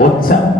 ഒച്ച.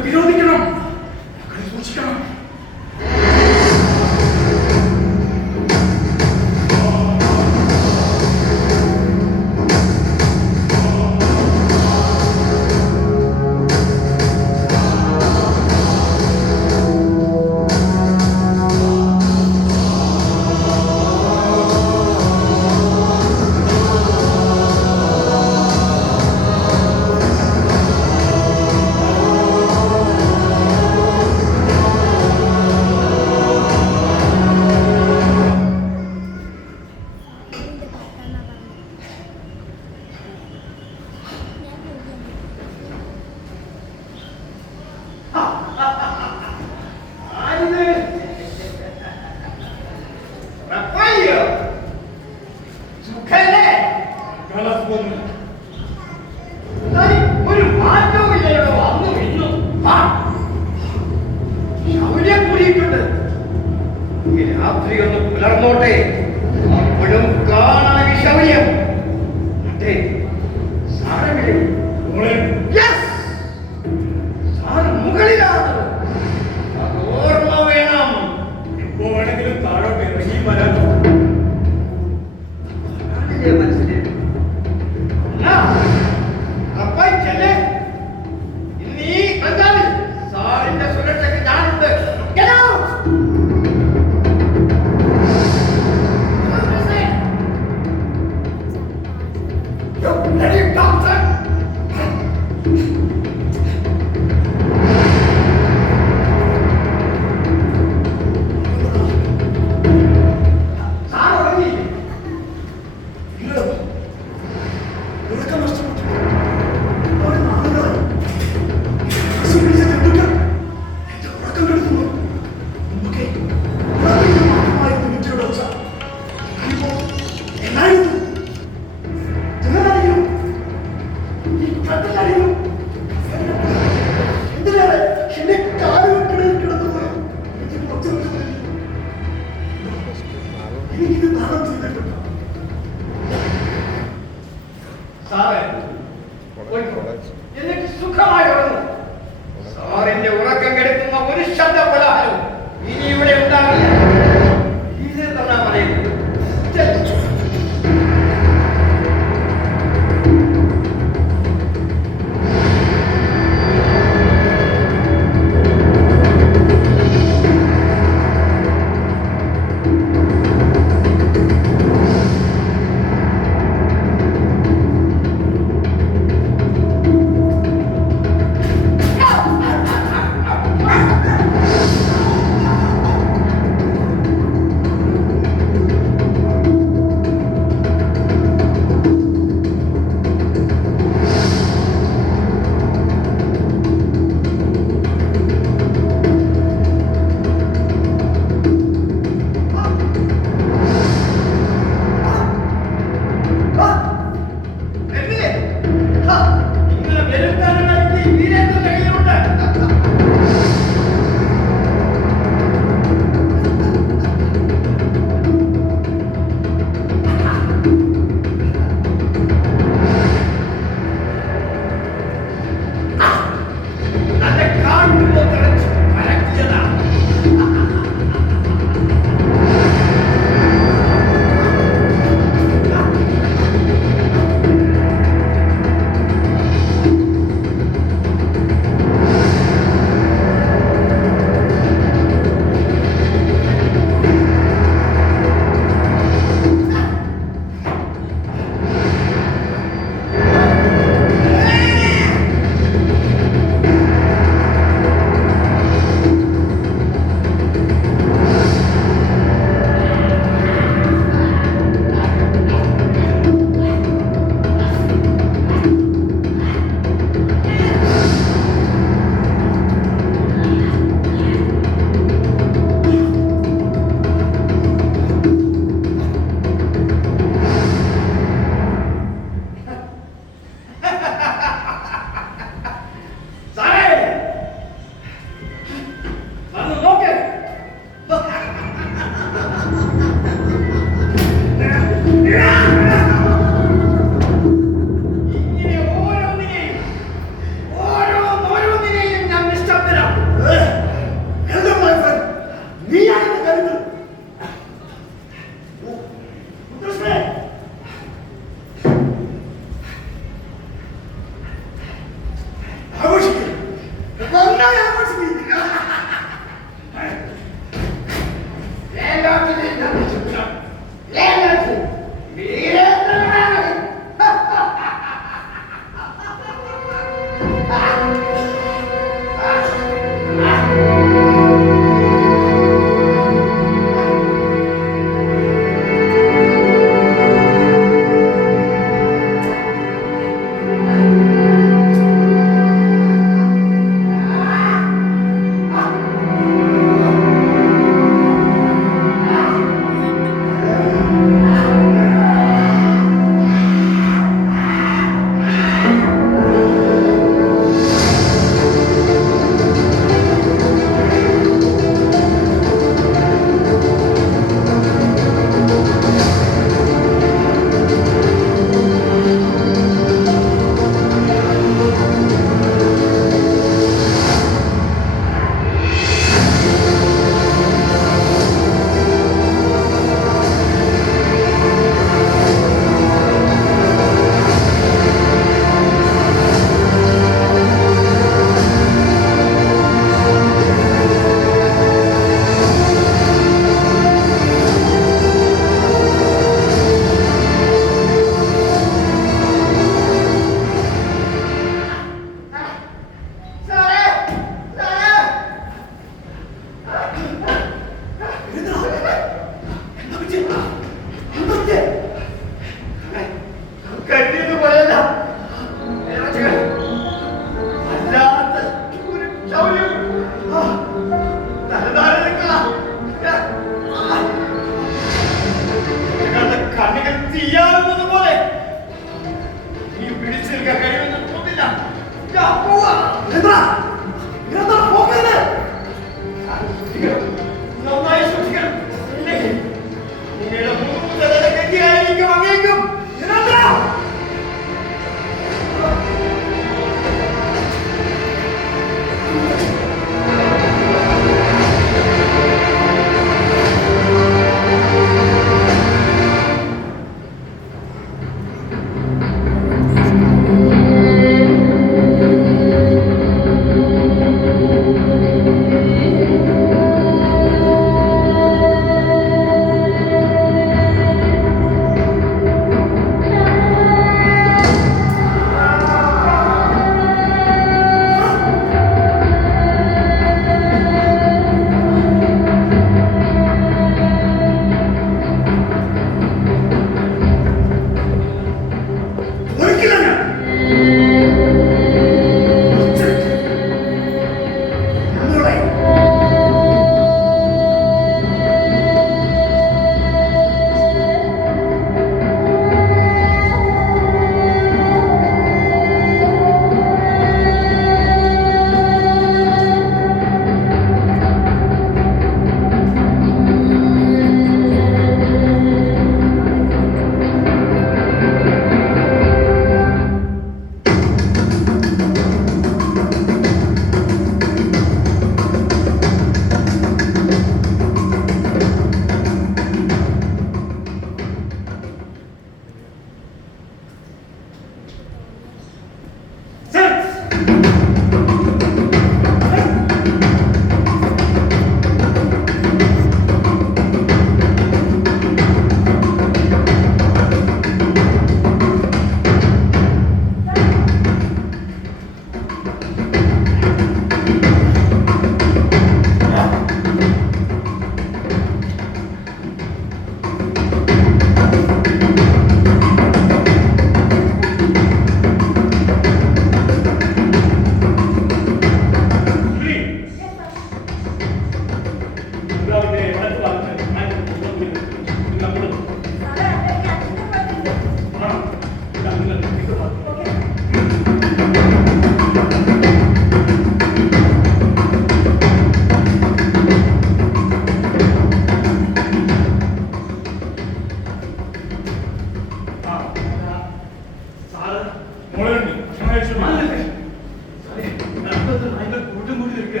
നായ്ക്കൾ കൂട്ടും കൂടി നിൽക്കുക.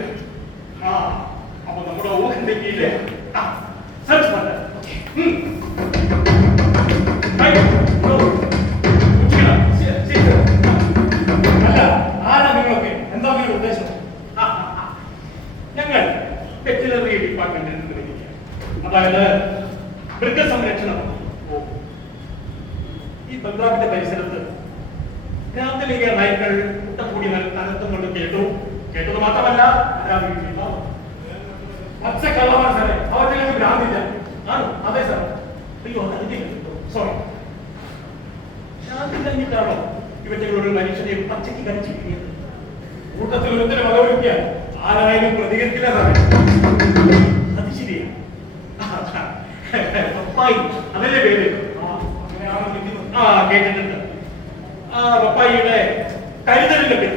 ആ അപ്പൊ നമ്മുടെ ഊഹം തെറ്റിയില്ലേ? സെർച്ച് പണ്ട അല്ല, ആരാ നിങ്ങളൊക്കെ? എന്താ നിങ്ങളുടെ ഉദ്ദേശം? ഞങ്ങൾ വെറ്റിനറി ഡിപ്പാർട്ട്മെന്റിൽ നിന്ന് വരിക, അതായത് മൃഗസംരക്ഷണം. ഈ ബംഗ്ലാവിന്റെ പരിസരത്ത് ഗ്രാമത്തിലേക്ക് നായ്ക്കൾ കൂട്ടക്കൂടി നടത്തുന്നുണ്ട് കേട്ടത് മാത്രമല്ല പച്ചക്കള്ളമാണ് സാറേ. അവർക്ക് ഭ്രാന്തില്ല. ആണോ? അതെ സാർ. അയ്യോ സോറി, ഭ്രാന്തി കഴിഞ്ഞിട്ടാണോ ഇവറ്റകളൊരു മനുഷ്യനെ പച്ചക്ക് കടിച്ചു കിട്ടിയത്? കൂട്ടത്തിൽ ഒരുത്തിന് വകവയ്ക്കാൻ ആരായാലും പ്രതികരിക്കില്ല സാറേ. അത് ശരിയാ. പപ്പായി അതല്ലേ പേര്? കേട്ടിട്ടുണ്ട്. ആ പപ്പായിയുടെ കരുതലിനെ പറ്റി,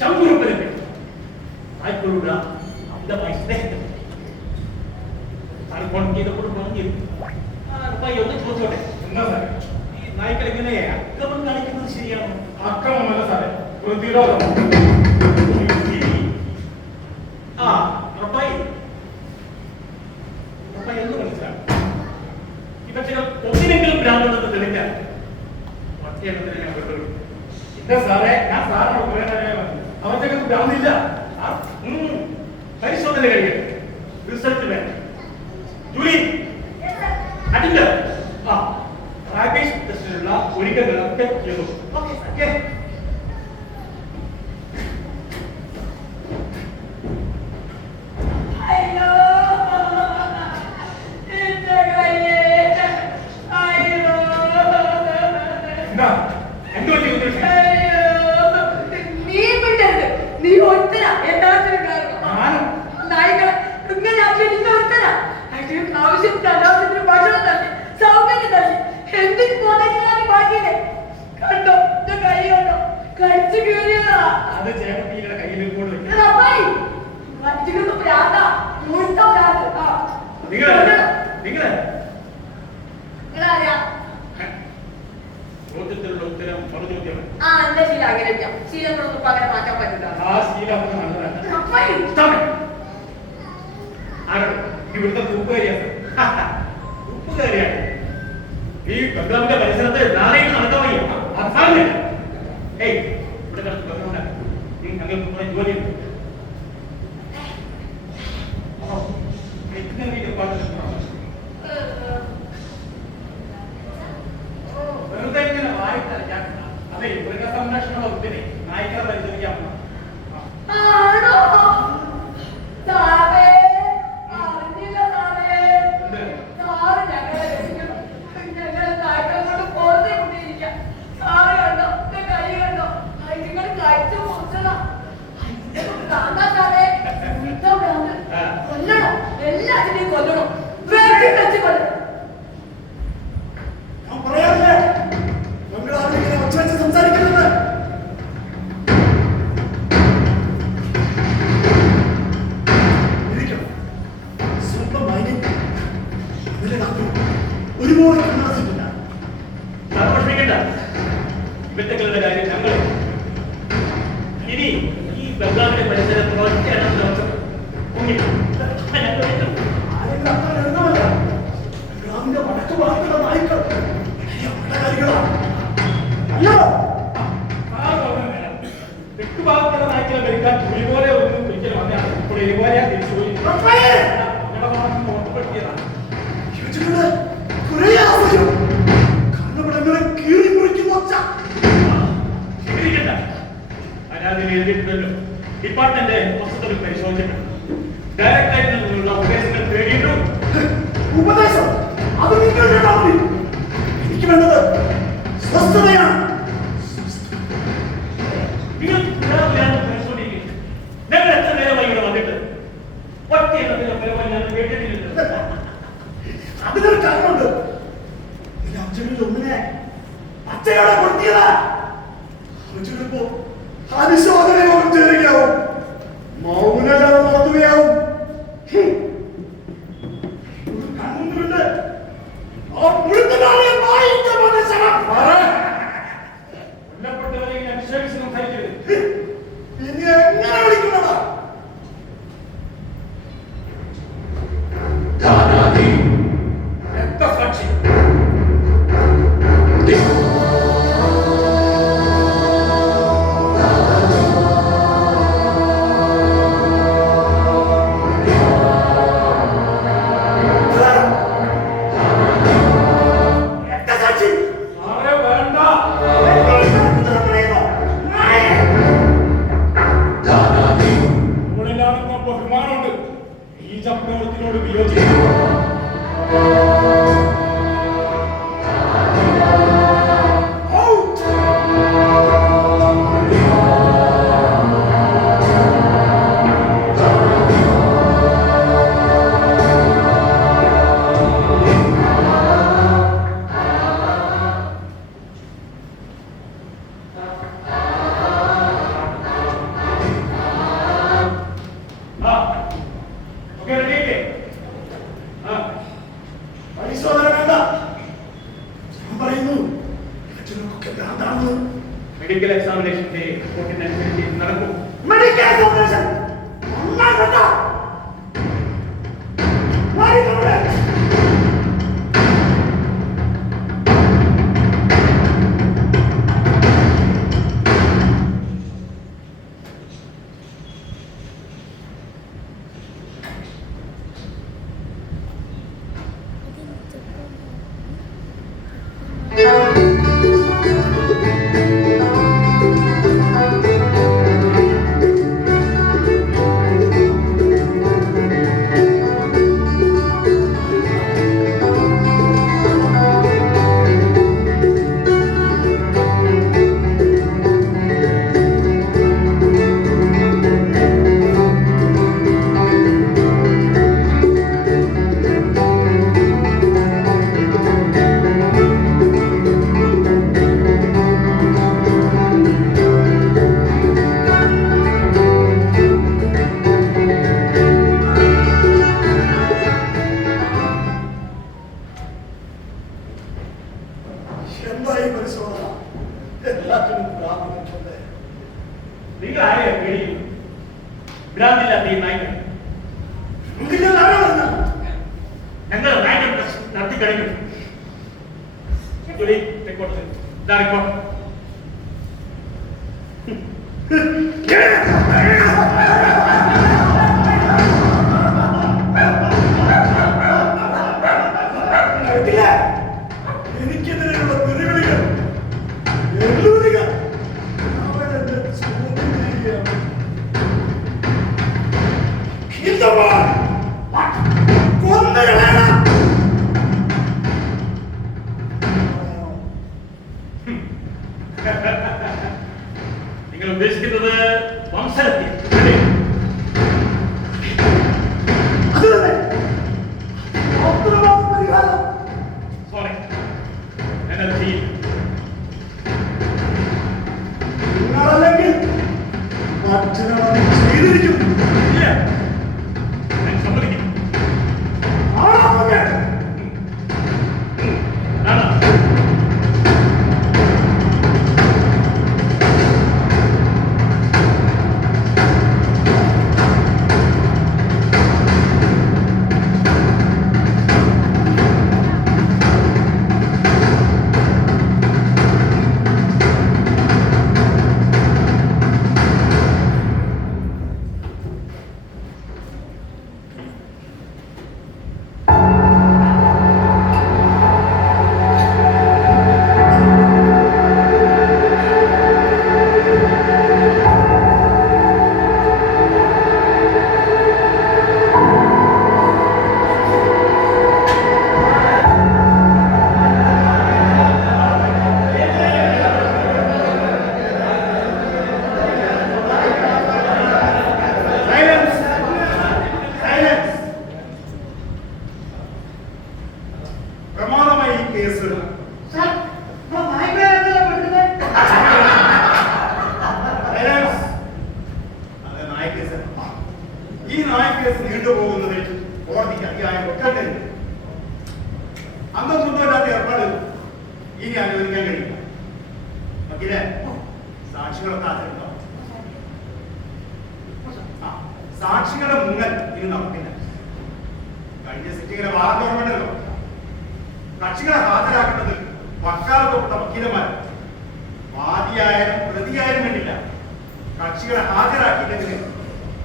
ചമ്പുറുപ്പിനെ പറ്റി, നായ്ക്കളുടെ അമിതമായ സ്നേഹത്തെ പറ്റി സാർ ഫോൺ ചെയ്തപ്പോൾ പറഞ്ഞിരുന്നു. പപ്പായി ഒന്ന് ചോദിച്ചോട്ടെ, എന്താ സാറേ ഈ നായ്ക്കൾ എങ്ങനെ അക്രമം കാണിക്കുന്നത് ശരിയാണോ? അക്രമമല്ല സാറേ, പ്രതിരോധം. ആ പപ്പായി എന്ന് മനസ്സിലാക്കും. ഇവറ്റകൾ ഒന്നിനെങ്കിലും ഭ്രാന്തുണ്ടെന്ന് തെളിഞ്ഞാൽ ഒറ്റയെണ്ണത്തിന് ഞാൻ വിട്ടു. ഇല്ല സാറേ, ഞാൻ സാറിനോട് അവർക്ക് ഭ്രാന്തില്ല. പരിശോധന കഴിയട്ടെ, റിസൾട്ട് വേണം. ജൂലി അതിന്റെ റാബീസ് ടെസ്റ്റിനുള്ള ഒരുക്കങ്ങളൊക്കെ ചെയ്തു. ഇവിടുത്തെ ഉപ്പുകാരിയാണ്. ഈ ബംഗ്ലാവിന്റെ പരിസരത്ത് നാളെയും നടക്കാൻ വയ്യ. ഇവിടെ ഞങ്ങൾക്ക് ജോലിയുണ്ട്. വെറുതെ ഇങ്ങനെ വായിട്ടല്ല. അതെ, മൃഗസംരക്ഷണ വകുപ്പിനെ നായ്ക്കളെ പരിശോധിക്കാൻ വിത്തുകളുടെ കാര്യം ഞങ്ങൾ ഇനി ഈ ബംഗ്ലാവിന്റെ പരിസരത്ത് തെക്കുഭാഗത്തുള്ള നായ്ക്കളെ ഭരിക്കാൻ പുലിപോലെ ഒന്നും ഒരിക്കലും വന്നതാണ്. ഇപ്പോൾ ഇതുപോലെ തിരിച്ചുപോയി ഓർമ്മപ്പെടുത്തിയതാണ്. എഴുതിയിട്ടുണ്ടല്ലോ. ഡിപ്പാർട്ട്മെന്റ് വസ്തുതകൾ പരിശോധിച്ചിട്ടുണ്ട്. ഡയറക്ടറേറ്റിൽ നിന്നുള്ള ഉപദേശങ്ങൾ തേടിയിട്ടും ഉപദേശം അത് എനിക്ക് വേണ്ടത് സ്വസ്ഥതയാണ്. നിങ്ങൾ പരിശോധിക്കുക. ഞങ്ങൾ എത്ര നേരമായി ഇവിടെ വന്നിട്ട് ഒറ്റ എണ്ണത്തിന്റെ ഫലമായി ഞാൻ കേട്ടിട്ടില്ല. അതിനൊരു കാരണമുണ്ട്. അച്ഛനിൽ ഒന്നിനെ പച്ചയോടെ കൊടുത്തിയതാ. ചിലപ്പോ അതിശോധന യോഗം ചേരുകയാവും, മൗനജാഥ നടത്തുകയാവും. നീചപ്രവൃത്തിനോട് വിയോജിക്കുന്നു. മെഡിക്കൽ എക്സാമിനേഷന്റെ റിപ്പോർട്ടിനനുസരിച്ച് നടക്കും. മെഡിക്കൽ എക്സാമിനേഷൻ എന്തായി പരിശോധന? എല്ലാത്തിനും പ്രാഥമികമുണ്ട്. നിങ്ങൾ ആരെയാ പേടിക്കുന്നു? ഭ്രാന്തില്ലാത്ത ഈ നായ്ക്കൾ ഞങ്ങൾ നായ്ക്കൾ നടത്തി കഴിഞ്ഞു. റെക്കോർഡ് എനിക്കെതിരെയുള്ള തെറിവിളികൾ അവരെന്നെ ചോദ്യം ചെയ്യുകയാണ്. നിങ്ങൾ ഉദ്ദേശിക്കുന്നത് വംശഹത്യ? സോറി, ഞാനത് ചെയ്യില്ല. നിങ്ങളല്ലെങ്കിൽ മറ്റൊരാൾ ചെയ്തിരിക്കും. ഇല്ല, ഞാൻ സമ്മതിക്കും. ഈ നായക്കേസ് നീണ്ടുപോകുന്നതിൽ കോടതിക്ക് അധികാരം വെക്കട്ടെ. അന്തസ്സുണ്ടാത്ത ഏർപ്പാട് ഇനി അനുവദിക്കാൻ കഴിയില്ല. വക്കീലെ, സാക്ഷികളൊക്കെ ആചരിക്കാം. സാക്ഷികളുടെ മുങ്ങൽ ഇനി നടക്കില്ല. കഴിഞ്ഞ സിറ്റിങ്ങിലെ വാദം ഓർമ്മയുണ്ടല്ലോ. കക്ഷികളെ ഹാജരാക്കുന്നത് വക്കാലത്തൊട്ട വക്കീലന്മാർ വാദിയായാലും പ്രതിയായാലും വേണ്ടില്ല. കക്ഷികളെ ഹാജരാക്കിയിട്ടെങ്കിൽ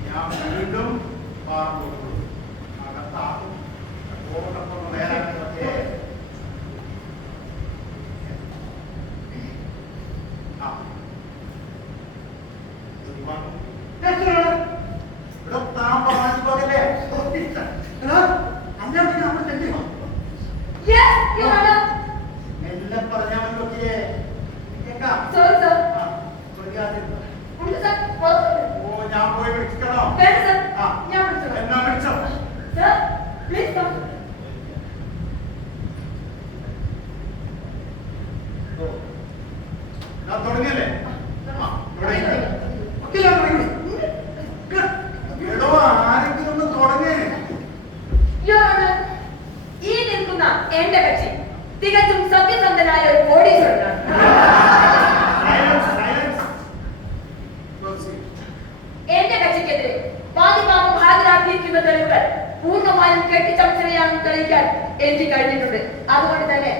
ഞാൻ വീണ്ടും അകത്താക്കും. നേരാക്കുന്നതൊക്കെ ഇവിടെ താൻ പറഞ്ഞു പോകല്ലേ. ഇരിക്കുന്ന തെളിവുകൾ പൂർണ്ണമായും കെട്ടിച്ചമച്ചവയാണെന്ന് തെളിയിക്കാൻ എനിക്ക് കഴിഞ്ഞിട്ടുണ്ട്. അതുകൊണ്ട് തന്നെ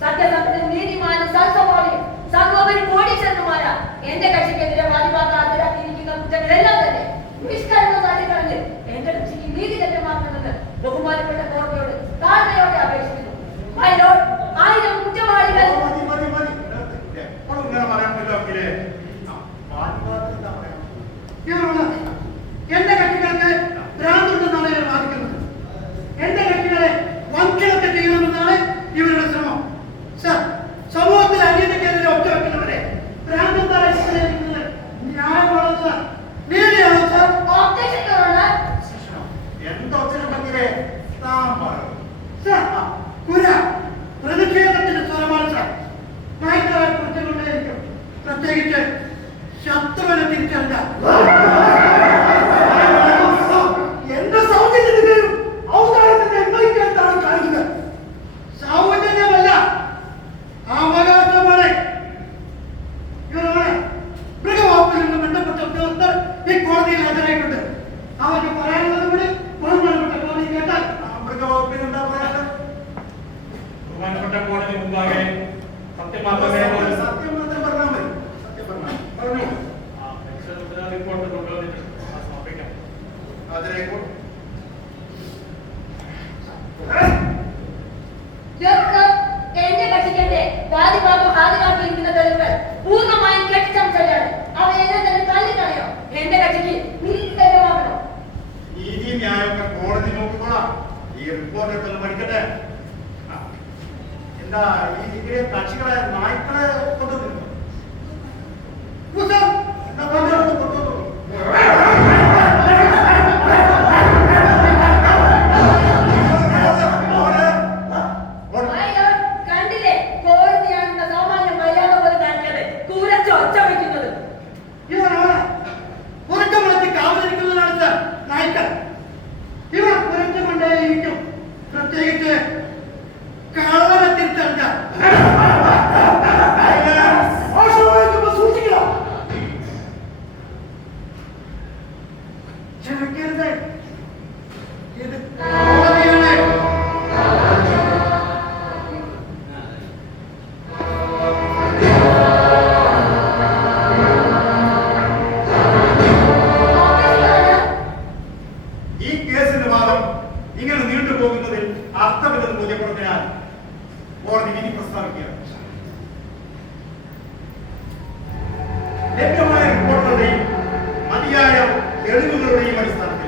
സത്യസന്ധനും നീതിമാനും സൽസ്വഭാവിയും സർവോപരി കോടീശ്വരനുമായ എന്റെ കക്ഷിക്കെതിരെ വാദിഭാഗം ഹാജരാക്കിയിരിക്കുന്ന കുറ്റങ്ങളെല്ലാം തന്നെ നിഷ്കരണം തള്ളിക്കളഞ്ഞ് എന്റെ കക്ഷിക്ക് നീതി ലഭ്യമാക്കണമെന്ന് ബഹുമാനപ്പെട്ട കോടതിയോട് താഴ്മയോടെ അപേക്ഷിക്കുന്നു. My lord, 1000 കുറ്റവാളികൾ എന്റെ കക്ഷികൾക്ക് ഭ്രാന്തുണ്ടെന്നാണ് ഇവർ വാദിക്കുന്നത്. എന്റെ കക്ഷികളെ വഞ്ചനത്തെ ചെയ്യണമെന്നാണ് ഇവരുടെ ശ്രമം. സർ, സമൂഹത്തിൽ അനീതിക്കെതിരെ ഒറ്റവെക്കുന്നവരെ ഭ്രാന്തന്തായി ചിത്രീകരിക്കുന്നത് ന്യായമാണോ സർ? നീതിയാണോ സർ? പ്രതിഷേധത്തിന്റെ സ്വരമാണ് സർ. നായ്ക്കളെ കുറിച്ചുകൊണ്ടേയിരിക്കും, പ്രത്യേകിച്ച് ശത്രുവിനെ തിരിച്ചറിഞ്ഞ എന്റെ സൗജന്യത്തിന്റെയും ഔദാര്യത്തിന്റെ എണ്ണയിക്കാത്താണ് കാണിക്കുന്നത്. സൗജന്യമല്ല, അവകാശമാണ്. ഇവരാണ് മൃഗവകുപ്പിൽ നിന്ന് ബന്ധപ്പെട്ട ഉദ്യോഗസ്ഥർ ഈ കോടതിയിൽ ഹാജരായിട്ടുണ്ട്. അവർക്ക് പറയാനുള്ളത് കൂടി ബഹുമാനപ്പെട്ട കോടതി കേട്ടാൽ. മൃഗവകുപ്പിന് എന്താ പറയാനുള്ളത്? ബഹുമാനപ്പെട്ട കോടതി മുമ്പാകെ സത്യം മാത്രമേ സത്യം മാത്രം പറഞ്ഞാൽ മതി. സത്യം പറഞ്ഞാൽ പറഞ്ഞു. റിപ്പോർട്ട് കൊണ്ടുവന്നിട്ട് സമർപ്പിക്കാം. അതിലേക്കോട്ട് എന്റെ കക്ഷിക്കെതിരെ വാദിഭാഗം ഹാജരാക്കിയിരിക്കുന്ന തെളിവുകൾ പൂർണ്ണമായും കെട്ടിച്ചമച്ചവയാണ്. അവയെല്ലാം തന്നെ തള്ളിക്കളയോ. എന്റെ കക്ഷിക്ക് നീതി ലഭ്യമാക്കണം. നീതി ന്യായമൊക്കെ കോടതി നോക്കിക്കോളാം. ഈ റിപ്പോർട്ട് ഒക്കെ ഒന്ന് പഠിക്കട്ടെ. എന്താ ഈ ഇതിലെ കക്ഷികളെ നായ്ക്കളെ കൊണ്ടുവന്നിരുന്നു? എന്താ കൊണ്ടുവന്നു? കണ്ടില്ലേ, കോടതിയാണെന്ന സാമാന്യ മര്യാദ പോലും കാണിക്കാതെ കൂരച്ച് ഒച്ച വയ്ക്കുന്നത്. ഉറക്കമുളത്തി കാവലിരിക്കുന്നതാണ് സർ നായ്ക്കൾ. ഇവർ കുരച്ചുകൊണ്ടേയിരിക്കും, പ്രത്യേകിച്ച് കള്ളനെ തിരിച്ചറിഞ്ഞ സൂക്ഷിക്കണം. ക്ഷമിക്കരുത്, ഇത് കോടതിയാണ്. ഈ കേസിന്റെ വാദം ഇങ്ങനെ നീണ്ടുപോകുന്നതിൽ അർത്ഥമില്ലെന്ന് ബോധ്യപ്പെടുത്തിയാൽ കോടതി വിധി പ്രസ്താവിക്കുകയാണ്. ലഭ്യമായ റിപ്പോർട്ടുകളുടെയും മതിയായ തെളിവുകളുടെയും അടിസ്ഥാനത്തിൽ